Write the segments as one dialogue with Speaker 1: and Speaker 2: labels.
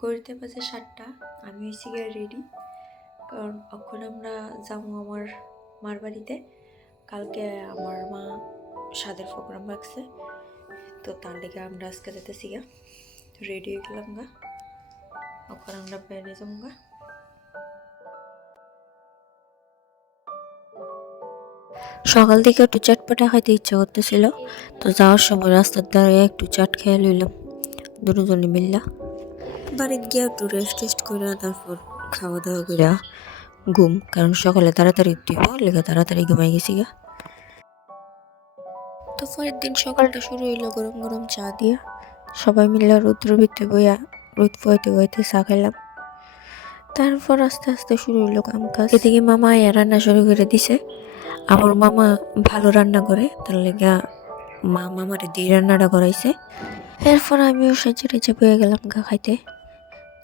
Speaker 1: গড়িতে বাজে সাতটা, আমি হয়েছি গিয়ে রেডি কারণ এখন আমরা যাব আমার মার বাড়িতে। কালকে আমার মা স্বাদের প্রোগ্রাম রাখছে। তো তার লেগে আমরা আজকে যেতেছি গা রেডি হয়ে গেলাম গা। এখন আমরা বেরিয়ে যাব গা। সকাল থেকে একটু চটপটা খাইতে ইচ্ছা করতেছিল। তো যাওয়ার সময় রাস্তার ধারে একটু চাট খেয়ে লইলাম। দুজনে মিল্লা। বাড়িতে গিয়ে একটু রেস্ট টেস্ট করে তারপর খাওয়া দাওয়া করে ঘুম। কারণ সকালে তাড়াতাড়ি উঠিব লেগে তাড়াতাড়ি ঘুমাই গেছি গা। তো পরের দিন সকালটা শুরু হইল গরম গরম চা দিয়া। সবাই মিলে রৌদ্র ভিতরে বইয়া রোদ বইতে বইতে চা খাইলাম। তারপর আস্তে আস্তে শুরু হইল কাম কাজ। এদিকে মামা আয়া রান্না শুরু করে দিছে। আমার মামা ভালো রান্না করে, তার লেগে মা মামারে দিয়ে রান্নাটা করাইছে। এরপর আমিও সেজে টেজে বয়ে গেলাম গা খাইতে।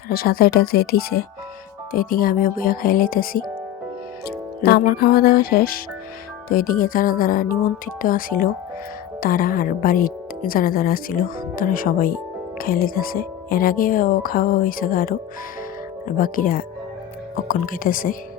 Speaker 1: তারা সাঁতার টাতে দিছে। তো এদিকে আমিও বইয়া খাই লাইতেছি। তা আমার খাওয়া দাওয়া শেষ। তো এদিকে যারা যারা নিমন্ত্রিত আসিল তারা আর বাড়ির যারা যারা আসিল তারা সবাই খাই লাইতেছে। এর আগে খাওয়া হয়েছে আরও আর। বাকিরা অক্ষণ খাইতেছে।